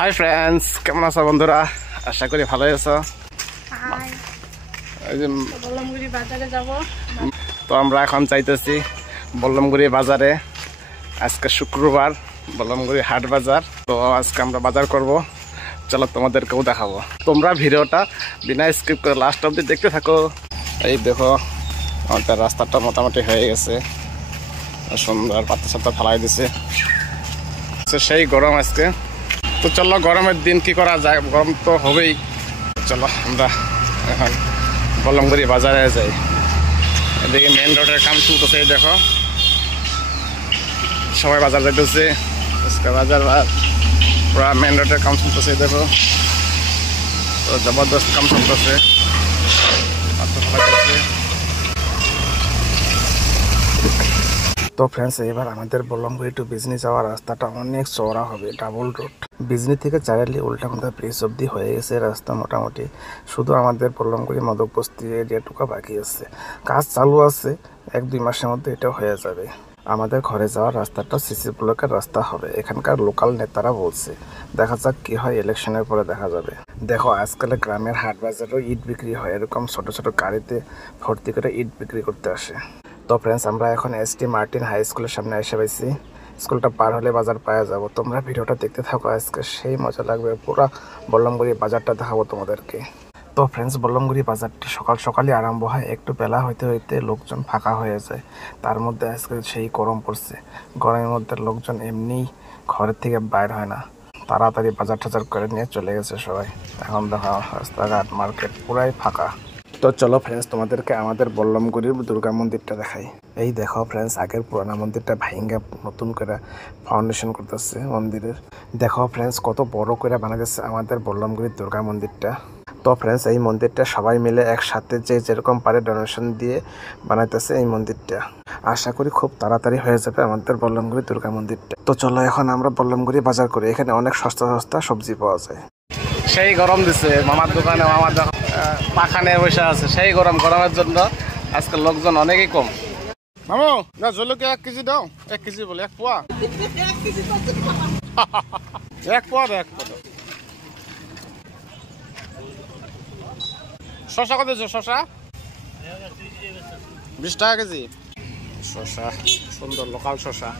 Hi friends, কেমন আছো বন্ধুরা? আশা করি ভালোই আছো। বল্লমগুড়ি বাজারে যাব। তো আমরা এখন চাইতেছি বল্লমগুড়ি বাজারে। আজকে শুক্রবার, বল্লমগুড়ি হাট বাজার। তো আজকে আমরা বাজার করব, চলো তোমাদেরকেও দেখাবো। তোমরা ভিডিওটা বিনা স্কিপ করে লাস্ট অবধি দেখতে থাকো। এই দেখো, আমাদের রাস্তাটা মোটামুটি হয়ে গেছে, সুন্দর পাতা সাতা ফালাই দিছে। সেই গরম আজকে। তো চলো, গরমের দিন কি করা যায়, গরম তো হবেই। চলো আমরা এখন বল্লমগুড়ি বাজারে যাই। এদিকে মেন রোডের কাম চলতেছে, দেখো সবাই বাজার যাইতেছে। বাজার পুরা মেন রোডের কাম চলতেছে, দেখো তো জবরদস্ত কাম চলতেছে। তো ফ্রেন্ডস, এবার আমাদের বল্লমগুড়ি টু বিজনি যাওয়ার রাস্তাটা অনেক চওড়া হবে, ডাবল রোড। বিজনি থেকে চারালি উল্টামাথা ব্রিজ অব্দি হয়ে গেছে রাস্তা মোটামুটি। শুধু আমাদের বল্লমগুড়ি মদকবস্তি এরিয়াটুকু বাকি আছে, কাজ চালু আছে। 1-2 মাসের মধ্যে এটা হয়ে যাবে। আমাদের ঘরে যাওয়ার রাস্তাটা সিসি ব্লকের রাস্তা হবে, এখানকার লোকাল নেতারা বলছে। দেখা যাক কি হয়, ইলেকশনের পরে দেখা যাবে। দেখো, আজকাল গ্রামের হাট বাজারেও ইট বিক্রি হয়, এরকম ছোট ছোট গাড়িতে ভর্তি করে ইট বিক্রি করতে আসে। তো ফ্রেন্ডস, আমরা এখন এসটি মার্টিন হাই স্কুলের সামনে এসে পেয়েছি। স্কুলটা পার হলে বাজার পাওয়া যাব। তোমরা ভিডিওটা দেখতে থাকো, আজকে সেই মজা লাগবে। পুরা বল্লমগুড়ি বাজারটা দেখাবো তোমাদেরকে। তো ফ্রেন্ডস, বল্লমগুড়ি বাজারটি সকাল সকালই আরম্ভ হয়, একটু বেলা হইতে হইতে লোকজন ফাঁকা হয়ে যায়। তার মধ্যে আজকে সেই গরম পড়ছে, গরমের মধ্যে লোকজন এমনিই ঘরের থেকে বাইর হয় না, তাড়াতাড়ি বাজার টাজার করে নিয়ে চলে গেছে সবাই। এখন দেখো রাস্তাঘাট মার্কেট পুরাই ফাঁকা। তো চলো ফ্রেন্ডস, তোমাদেরকে আমাদের বল্লমগুড়ির দুর্গা মন্দিরটা দেখাই। এই দেখো ফ্রেন্ডস, আগের পুরানা মন্দিরটা ভাইঙ্গা নতুন করে ফাউন্ডেশন করতেছে মন্দিরের। দেখো ফ্রেন্ডস, কত বড় করে বানাইতেছে আমাদের বল্লমগুড়ির দুর্গা মন্দিরটা। তো ফ্রেন্ডস, এই মন্দিরটা সবাই মিলে একসাথে যে যেরকম পারে ডোনেশন দিয়ে বানাইতেছে এই মন্দিরটা। আশা করি খুব তাড়াতাড়ি হয়ে যাবে আমাদের বল্লমগুড়ি দুর্গা মন্দিরটা। তো চলো এখন আমরা বল্লমগুড়ি বাজার করি, এখানে অনেক সস্তা সস্তা সবজি পাওয়া যায়। সেই গরম দিছে, মামার দোকানে মামার পাখানে বসে আছে। সেই গরম, গরমের জন্য আজকে লোকজন অনেকই কম। মামু, জলকিয়া 1 কেজি দাও। 1 কেজি বলে 1 পোয়া? 1 পোয়া দাও, 1 পোয়া দাও। শশা কত দিচ্ছ? শশা 20 টাকা কেজি। শশা সুন্দর, লোকাল শশা।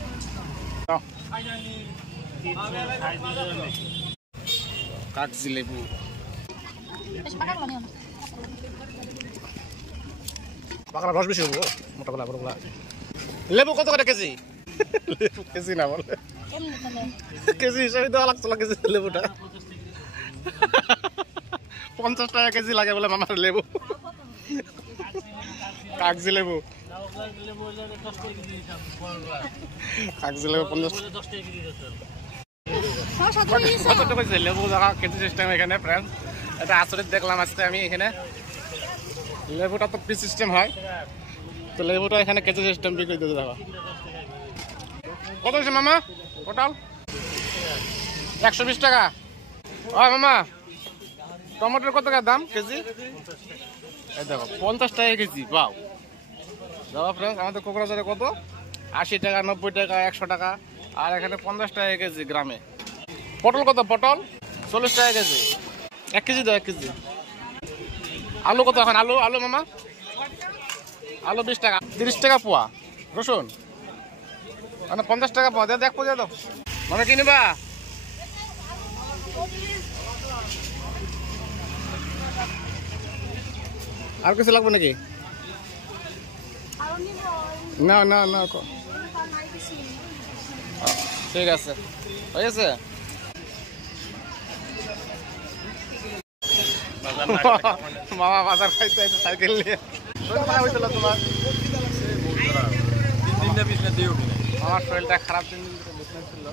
কাগজি লেবু, পাকড়া রস বেশি হবো, মোটা গুলা বড় গুলা। লেবু কত করে কেজি? লেবু কেজি না বলে, কেজি হিসাবে দেওয়া লাগতো কেজি লেবুটা। 50 টাকা কেজি লাগে বলে মামার লেবু। কাগজি লেবু, কাগজি লেবু 50 লেবু দেখা কেজি সিস্টেম এখানে। ফ্রেন্ড, এটা আচরিত দেখলাম আজকে আমি এখানে। লেবুটা তো পিস সিস্টেম হয়, তো লেবুটা এখানে কেজি সিস্টেম বিক্রি দিতে দেখা। কত হয়েছে মামা টোটাল? 120 টাকা। ও মামা, টমেটোর কত টাকা দাম কেজি? এই দেখো 50 টাকা কেজি। পাও দাদা ফ্রেন্ডস, আমাদের কোকরাঝারে কত? 80 টাকা, 90 টাকা, 100 টাকা। আর এখানে 50 টাকা কেজি গ্রামে। পটল কত? পটল 40 টাকা কেজি। 1 কেজি দাও, 1 কেজি। আলু কত এখন? আলু আলু মামা, আলু 20 টাকা। 30 টাকা পোয়া। রসুন মানে 50 টাকা পোয়া। দেখ পোয়া দাও। মানে কি নিবা? আর কিছু লাগবে নাকি? না না না, ঠিক আছে, হয়ে গেছে। মামা বাজার খাইতে সাইকেল নিয়ে। তোমার আমার শরীরটা খারাপ, 3 দিন ধরে বিছনা ছিল,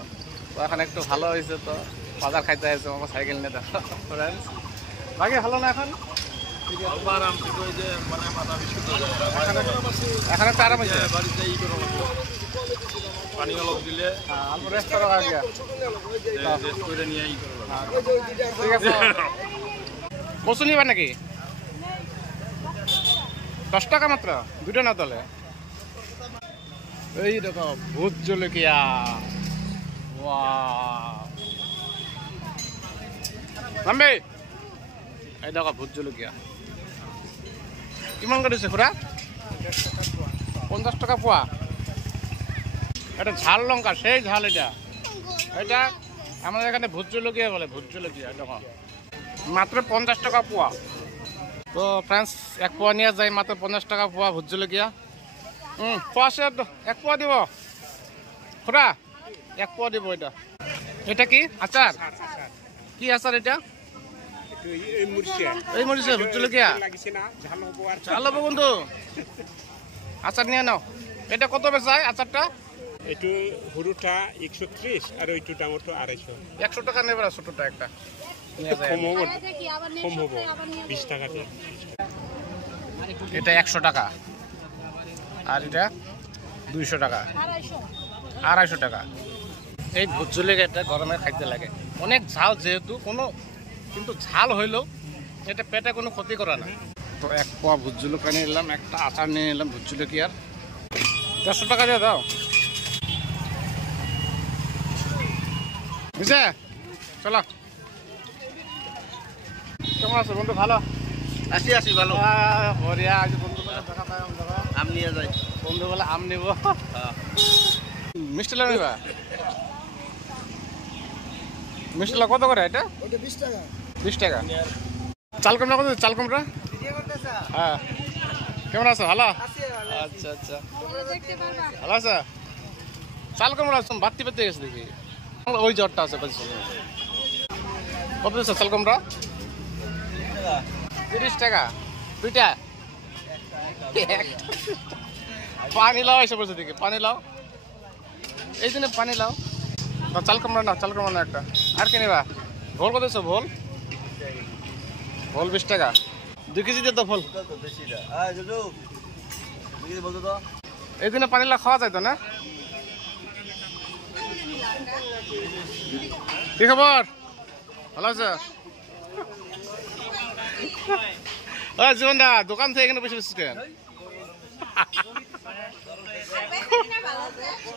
তো এখন একটু ভালো হয়েছে। তো বাজার খাইতে আসছে মামা সাইকেল নিয়ে। দেখো বাকি ভালো না এখন? এখন একটু আরাম হয়েছে। কচু নিবা নাকি? 10 টাকা মাত্র, 2টা না তলে। এই দেখো ভূত জলকিয়া, নামবে এই দেখো ভোট জলকীয়া কিমান করে দিছে খুড়া 50 টাকা পোয়া এটা ঝাল লঙ্কা সেই ঝাল এটা এটা আমাদের এখানে ভোট জলকীয়া বলে ভোট জলকীয়া দেখো মাত্র 50 টাকা পোয়া তো ফ্রেন্ডস এক পোয়া নিয়ে যায় মাত্র 50 টাকা পোয়া ভোট জলকীয়া পোয়া সে এক পোয়া দিব খুড়া এক পোয়া দিব এটা এটা কি আচার কি আচার এটা এই মরিচে ভোট জলকীয়া ঝাল হবো বন্ধু আচার নিয়ে নাও এটা কত বেচায় আচারটা এইটো সৰুটা 130 আৰু এইটো ডাঙৰটো 250 100 টাকা নেবে না ছোটটা একটা কম হ'ব 20 টাকা দিয়ে এটা 100 টাকা আর এটা 200 টাকা 250 টাকা এই ভোট জলকীয়াটা গরমে খাইতে লাগে অনেক ঝাল যেহেতু কোনো কিন্তু ঝাল হইলেও এটা পেটে কোনো ক্ষতি করে না তো এক পোয়া ভোট জলকীয়া নিয়ে নিলাম একটা আচার নিয়ে নিলাম ভোট জলকীয়ার 100 টাকা দিয়ে দাও বুঝছে চলো কেমন আছো বন্ধু ভালো আছি ভালো বঢ়িয়া আজি বন্ধু দেখা পাই আম নিয়ে যাই বন্ধু বলে আম নিব মিষ্টি নিবা মিষ্টি কত করে এটা 20 টাকা চাল কুমড়া কত চাল কুমড়া হ্যাঁ কেমন আছো ভালো আচ্ছা আচ্ছা ভালো আছো চাল কুমড়া বাত্তি পেতে গেছে দেখি ওই জ্বরটা আছে কত দিচ্ছে চাল কুমড়া 30 টাকা দুইটা পানি লাও এসে বলছে দেখি পানি লাও এই জন্য পানি লাও চাল কুমড়া না চাল কুমড়া না একটা আর কি নেবা ভোল কত দিচ্ছ ভোল ভোল 20 টাকা 2 কেজি দিয়ে তো ভোল এই দিনে পানি লাও খাওয়া যায় তো না কি খবর ভালো আছে জীবন দা দোকান থেকে এখানে বসে বসে কেন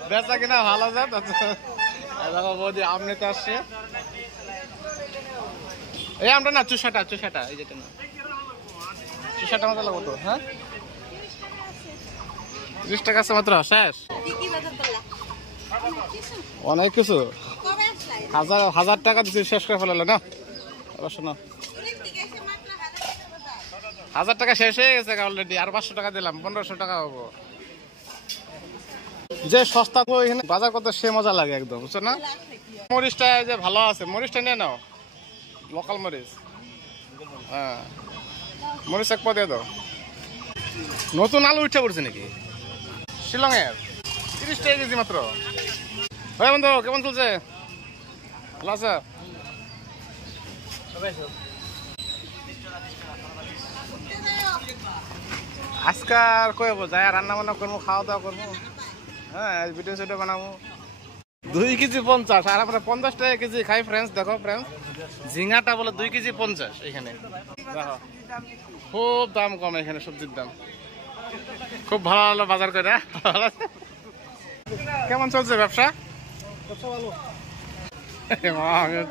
বেচা কিনা ভালো আছে দেখো বৌদি আম নিতে আসছে এই আমটা না চুষাটা এই যেটা না চুষাটা মতো লাগবো তো হ্যাঁ 30 টাকা আছে মাত্র শেষ অনেক কিছু হাজার টাকা দিচ্ছি শেষ করে ফেলালো না অবশ্য না 1000 টাকা শেষ হয়ে গেছে অলরেডি আর 500 টাকা দিলাম 1500 টাকা হবো যে সস্তা তো এখানে বাজার করতে সে মজা লাগে একদম বুঝছো না মরিচটা যে ভালো আছে মরিচটা নিয়ে নাও লোকাল মরিচ হ্যাঁ মরিচ এক পা দিয়ে দাও নতুন আলু উঠে পড়ছে নাকি শিলংয়ের 30 টাকা কেজি মাত্র হয় বন্ধু কেমন চলছে ভালো আছে আজকে আর কইব যাই রান্না বান্না করবো খাওয়া দাওয়া করবো হ্যাঁ ভিডিও সিডিও বানাবো 2 কেজি 50 আর আমরা 50 টাকা কেজি খাই ফ্রেন্ডস দেখো ফ্রেন্ডস ঝিঙ্গাটা বলে 2 কেজি 50 এখানে দেখো খুব দাম কম এখানে সবজির দাম খুব ভালো ভালো বাজার করে কেমন চলছে ব্যবসা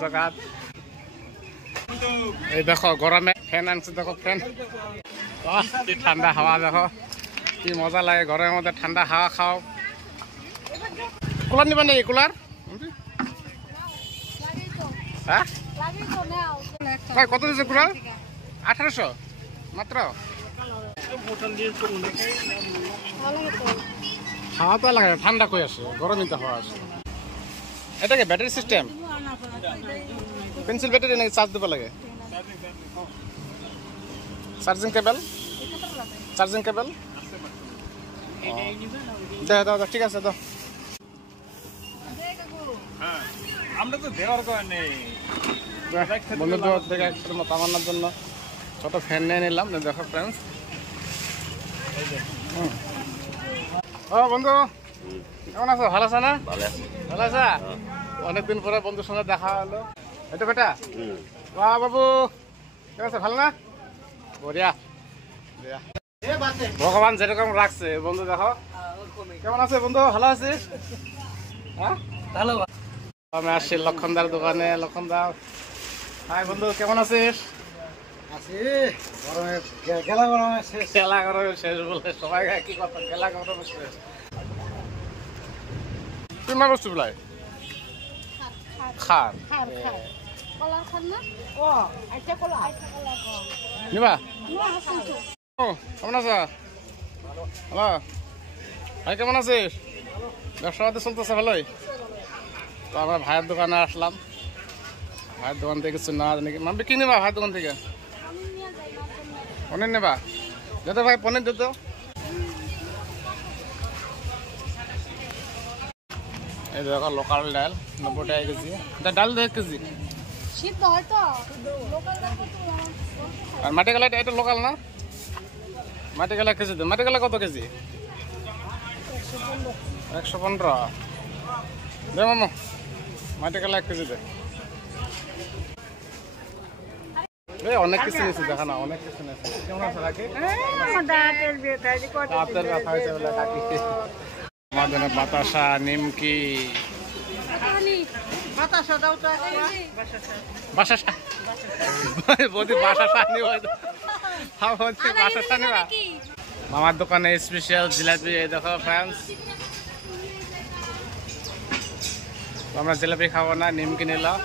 দোকান এই দেখো গরমে ফ্যান আনছে দেখো ফ্যান কি ঠান্ডা হাওয়া দেখো কি মজা লাগে ঘরের মধ্যে ঠান্ডা হাওয়া খাও কুলার নিবা নাকি কুলার হ্যাঁ কত দিচ্ছে কুলার 1800 মাত্র হাওয়া তো লাগে ঠান্ডা কই আসে গরমই তো হাওয়া আসে এটা কি ব্যাটারি সিস্টেম পেন্সিল ব্যাটারি নাকি চার্জ দেবা লাগে চার্জিং কেবল দাও ঠিক আছে দাও আমরা তো দেওয়ার কারণে বন্ধু থেকে তামান্নার জন্য ছোট ফ্যান নিয়ে নিলাম দেখো ফ্রেন্ডস ও বন্ধু কেমন আছো ভালো আছো না ভালো আছো অনেকদিন পরে বন্ধুর সঙ্গে দেখা হলো এটা বেটা বাহ বাবু কেমন আছে ভালো না বঢ়িয়া ভগবান যেরকম রাখছে বন্ধু দেখো কেমন আছে বন্ধু ভালো আছে হ্যাঁ ভালো আমি আসছি লক্ষণদার দোকানে লক্ষণদা হাই বন্ধু, কেমন আছিস? আছি গরমে গেলা গরমে শেষ। খেলা গরমে শেষ বলে সবাই কি কথা, খেলা গরমে শেষ। তুই না বস্তু বলাই খার খার খার কলার খার না ও আইটা কলা নিবা। না আসুন ও কেমন আছো? হ্যালো ভাই, কেমন আছিস? ব্যবসা বাদে চলতেছে ভালোই? তো আমরা ভাইয়ের দোকানে আসলাম। ভাইয়ের দোকান থেকে কিছু না জানি মানে কি নেবা ভাইয়ের দোকান থেকে? পনির নেবা? যেত ভাই, পনির দিত। এই দেখো লোকাল ডাল 90 টাকা কেজি। ডাল 1 কেজি। শীত হয়তো লোকাল দাম কত আর মাটি কলা এটা লোকাল না? মাটি কলা কেজি দে। মাটি কলা কত কেজি? 115 দে মামু। মাটি কলা 1 কেজি দে। অনেক কিছু নিয়েছি, দেখা না অনেক কিছু নিয়েছি। কেমন আছে কাকি? হাতের ব্যথা হয়েছে বলে কাকি। আমার জন্য বাতাসা, নিমকি, বাতাসা বৌদি বাতাসা নিবা। হ্যাঁ বৌদি বাতাসা নিবা। মামার দোকানে স্পেশাল জিলাপি। এই দেখো ফ্রেন্ডস, আমরা জিলাপি খাবো না, নিমকি নিলাম।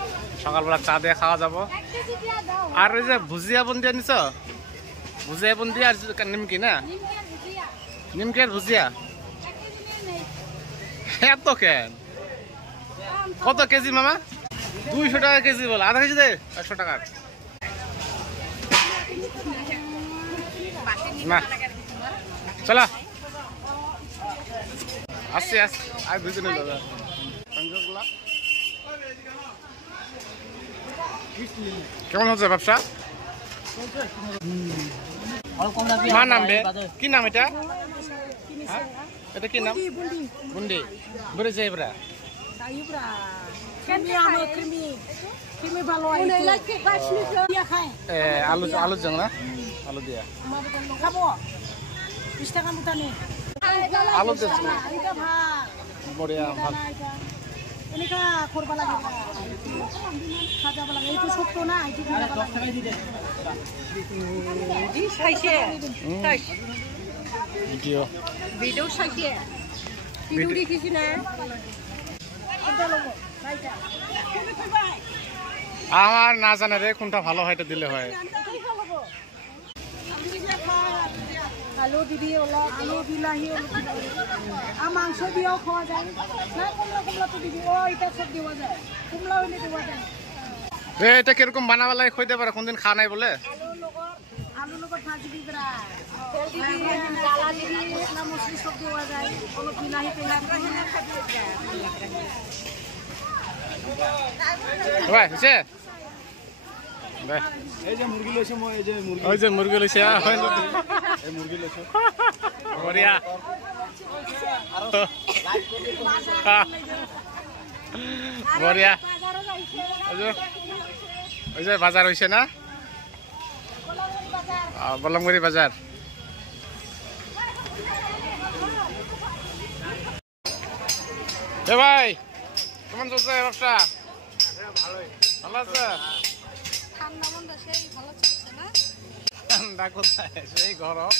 সকালবেলা চা দিয়ে খাওয়া যাবো। আর ওই যে ভুজিয়া বন্দিয়া নিছ, ভুজিয়া বন্দিয়া আর নিমকি না? নিমকি আর ভুজিয়া এত কেন? কত কেজি মামা? 200 টাকা কেজি বল। আধা কেজি দে 100 টাকা না। চলো আসছি আসছি। আর দুজনে দাদা কেমন হচ্ছে ব্যবসা? মার নাম বে কি নাম এটা? এটা কি নাম? বুন্ডি বুড়ি যাইবরা। আলু আলু জং না? আলু দিয়া আলু দিয়েছিল বড়িয়া ভাল। ভিডিও ভিডিও সাইকে ভিডিও দেখিছি না আমার না জানে রে কোনটা ভালো হয়, এটা দিলে হয়। আলু দিবি, আলু বিলাহি আর মাংস দিয়েও খাওয়া যায় না। কুমড়া কুমড়া তো দিবি, ও এটা সব দেওয়া যায়, কুমড়া হইলে দেওয়া যায়। এটা কিরকম বানাবার লাগে কইতে পারে? কোনদিন খা নাই বলে? আলুর লগত ভাজি দিবি, জ্বালা দিবি, মশলা মশলি সব দেওয়া যায়। অলপ বিলাহি বিলাহি ভাই হচ্ছে এই যে মুরগি লইছে, মই এই যে মুরগি, ওই যে মুরগি লইছে। এই মুরগি লইছে। বড়িয়া বড়িয়া। ওই যে বাজার হয়েছে না, বলমগুড়ি বাজার। ভাই কেমন চলছে ব্যবসা? ভালো আছে? ঠান্ডা মন্ডা সেই ভালো চলছে না? ঠান্ডা কোথায়, সেই গরম।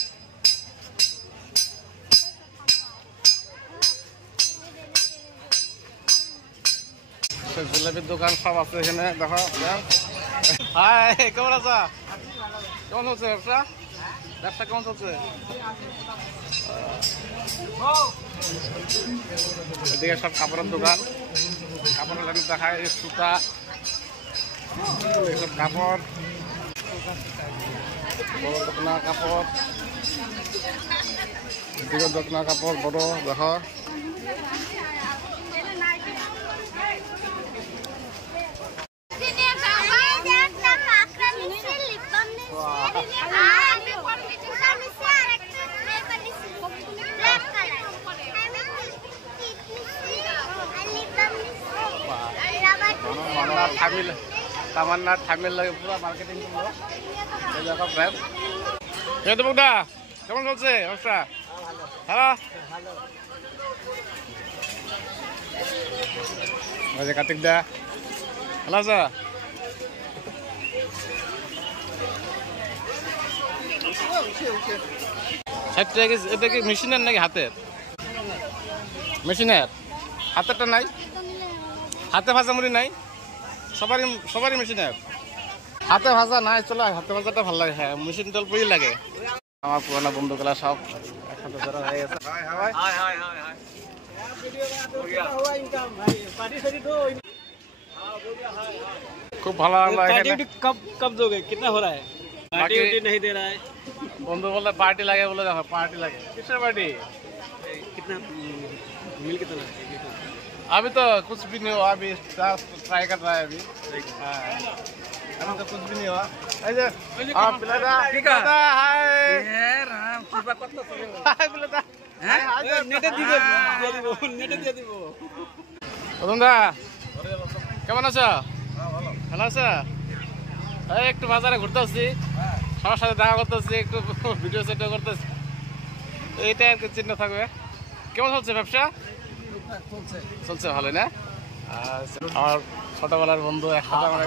জিলাপির দোকান সব আছে এখানে দেখো। হাই কেমন আছো? কেমন চলছে ব্যবসা? ব্যবসা কেমন চলছে? এদিকে সব কাপড়ের দোকান, কাপড়ের লাইন দেখায়। সুতা, এইসব কাপড়, বড় দোকানা কাপড়, এদিকে দোকানা কাপড় বড় দেখো। তামান্নার থামিল লাগে পুরো মার্কেটিং করলো। এই দেখো ফ্রেন্ড, এই তো বউদা কেমন চলছে ব্যবসা? হ্যালো ওই যে কার্তিক দা, ভালো আছো? 60 টাকা কেজি। এটা কি মেশিনের নাকি হাতের? মেশিনের। হাতেরটা নাই? হাতে ভাজা মুড়ি নাই? সবারই মেশিনের। হাতে ভাজা নাই, চলো হাতে ভাজাটা ভালো লাগে। হ্যাঁ, মেশিন অল্পই লাগে। আমার পুরানো বন্ধুগুলা সব একসাথে জড়ো হয়ে গেছে। খুব ভালো লাগলো এখানে। कब दोगे कितना हो रहा है पार्टी नहीं दे रहा है বন্ধু বলতে পার্টি লাগে বলে, দেখো পার্টি লাগে। किसका पार्टी? कितना मिल कितना अभी तो कुछ भी नहीं हुआ, अभी ट्राई कर रहा है अभी। हाँ, अभी तो कुछ भी नहीं हुआ। ऐसे आप पिलाता हाय हाय पिलाता नेटे दिबो नेटे দিয়ে দিব বন্ধুরা কেমন আছো? ভালো আছো? এই একটু বাজারে ঘুরতে আসছি, সবার সাথে দেখা করতে আসছি, একটু ভিডিও সেট করতেছি। এইটাই আর কি চিহ্ন থাকবে। কেমন চলছে ব্যবসা? চলছে ভালোই না? আমার ছোটবেলার বন্ধু একসাথে আমরা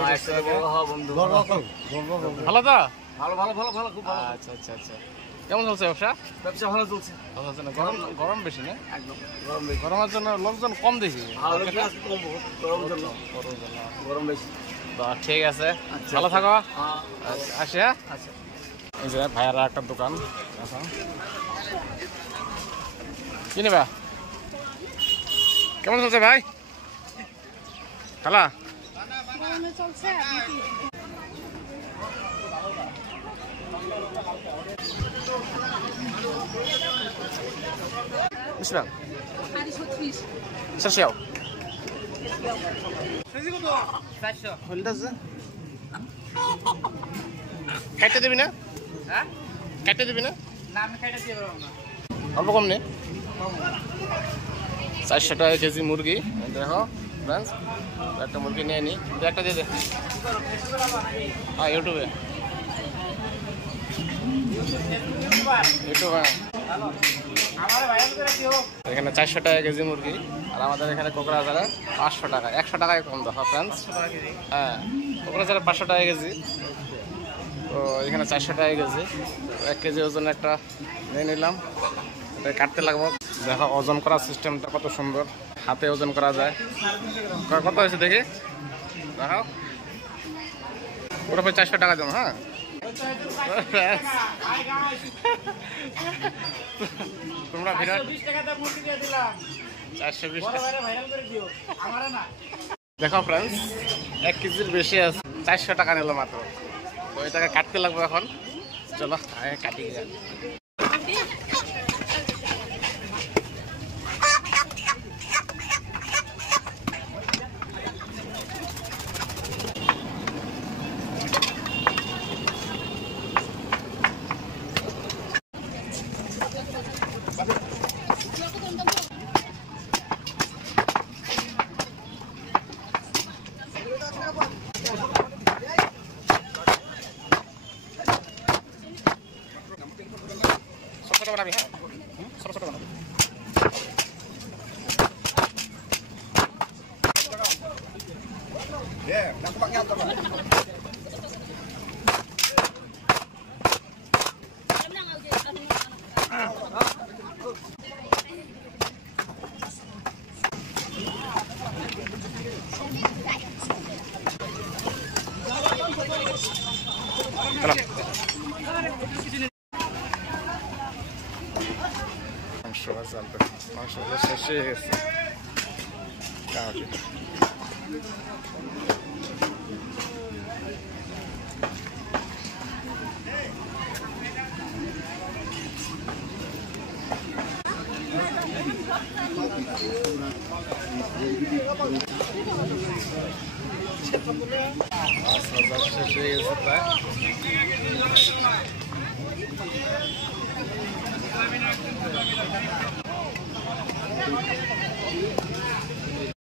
ভালো তো? ভালো খুব ভালো আচ্ছা আচ্ছা আচ্ছা। কেমন চলছে ব্যবসা? ব্যবসা ভালো চলছে ভালো চলছে না? গরম বেশি না? একদম গরমের জন্য লোকজন কম দেখি। গরম বেশি তো ঠিক আছে, ভালো থাকো। আসি। হ্যাঁ, এই যে ভাইয়ারা একটা দোকান কি নেবা? কেমন চলছে ভাই? খালা চলছে বুঝলাম। 36 শেষেও কাটতে দিবি না? হ্যাঁ, কাটতে দিবি না? অল্প কম নেই। 400 টাকা কেজি মুরগি। দেখো ফ্রেন্ডস, একটা মুরগি নিয়ে নি, একটা দিয়ে দে। হ্যাঁ, ইউটিউবে এখানে 400 টাকা কেজি মুরগি, আর আমাদের এখানে কোকরাঝারে 500 টাকা। 100 টাকায় কম দেখো ফ্রেন্ডস। হ্যাঁ, কোকরাঝারে 500 টাকা কেজি, তো এখানে 400 টাকা কেজি। 1 কেজি ওজন একটা নিয়ে নিলাম, এটা কাটতে লাগবো। দেখো ওজন করার সিস্টেমটা কত সুন্দর, হাতে ওজন করা যায়। কত হয়েছে দেখি, দেখো ওটা 400 টাকা দেবো। হ্যাঁ, তোমরা বিরাট 420 টাকা। দেখো ফ্রেন্ডস, 1 কেজির বেশি আছে, 400 টাকা নিল মাত্র। তো এটাকে কাটতে লাগবে এখন। চলো কাটি গিয়ে। ছোট বানাবি? হ্যাঁ, ছোট বানাবি। মাংস শেষ হয়ে গেছে। শেষ হয়ে গেছে প্রায়।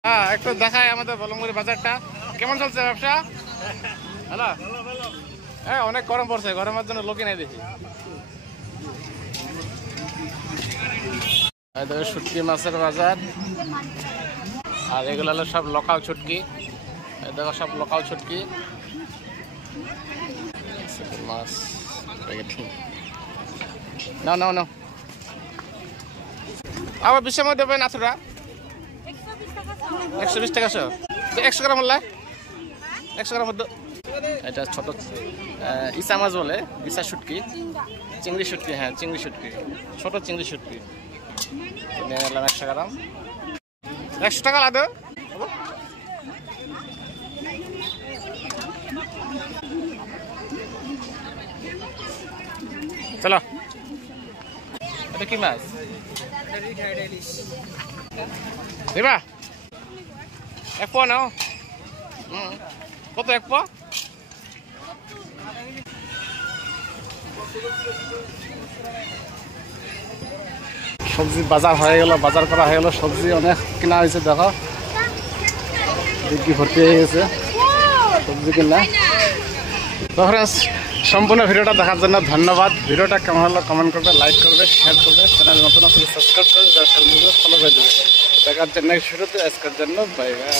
হ্যাঁ, একটু দেখায় আমাদের বলমগুড়ি বাজারটা কেমন চলছে ব্যবসা। হ্যালো, হ্যাঁ, অনেক গরম পড়ছে, গরমের জন্য লোকই নাই দেখি। শুটকি মাছের বাজার, আর এগুলো হলো সব লোকাল ছুটকি। দেখো সব লোকাল ছুটকি মাছ। নাও নাও নাও আবার 20-এর মধ্যে দেবেন আথুরা 120 টাকা 100 গ্রাম হলে 100 গ্রাম মধ্যে এটা ছোট ইসা মাছ বলে ইসা শুটকি চিংড়ি শুটকি হ্যাঁ চিংড়ি শুটকি ছোট চিংড়ি শুটকি নিয়ে নিলাম 100 গ্রাম 100 টাকা লাগবে চলো এটা কি মাছ দিবা এক পোয়া নাও কত এক পোয়া সবজি বাজার হয়ে গেল বাজার করা হয়ে গেল সবজি অনেক কেনা হয়েছে দেখো ডিগ্রি ভর্তি হয়ে গেছে সবজি কিনা তো ফ্রেন্ডস সম্পূর্ণ ভিডিওটা দেখার জন্য ধন্যবাদ ভিডিওটা কেমন হলো কমেন্ট করবে লাইক করবে শেয়ার করবে চ্যানেল নতুন আসলে সাবস্ক্রাইব করবে যারা ফলো করে দেবে দেখার জন্য শুরুতে আজকের জন্য বাই বাই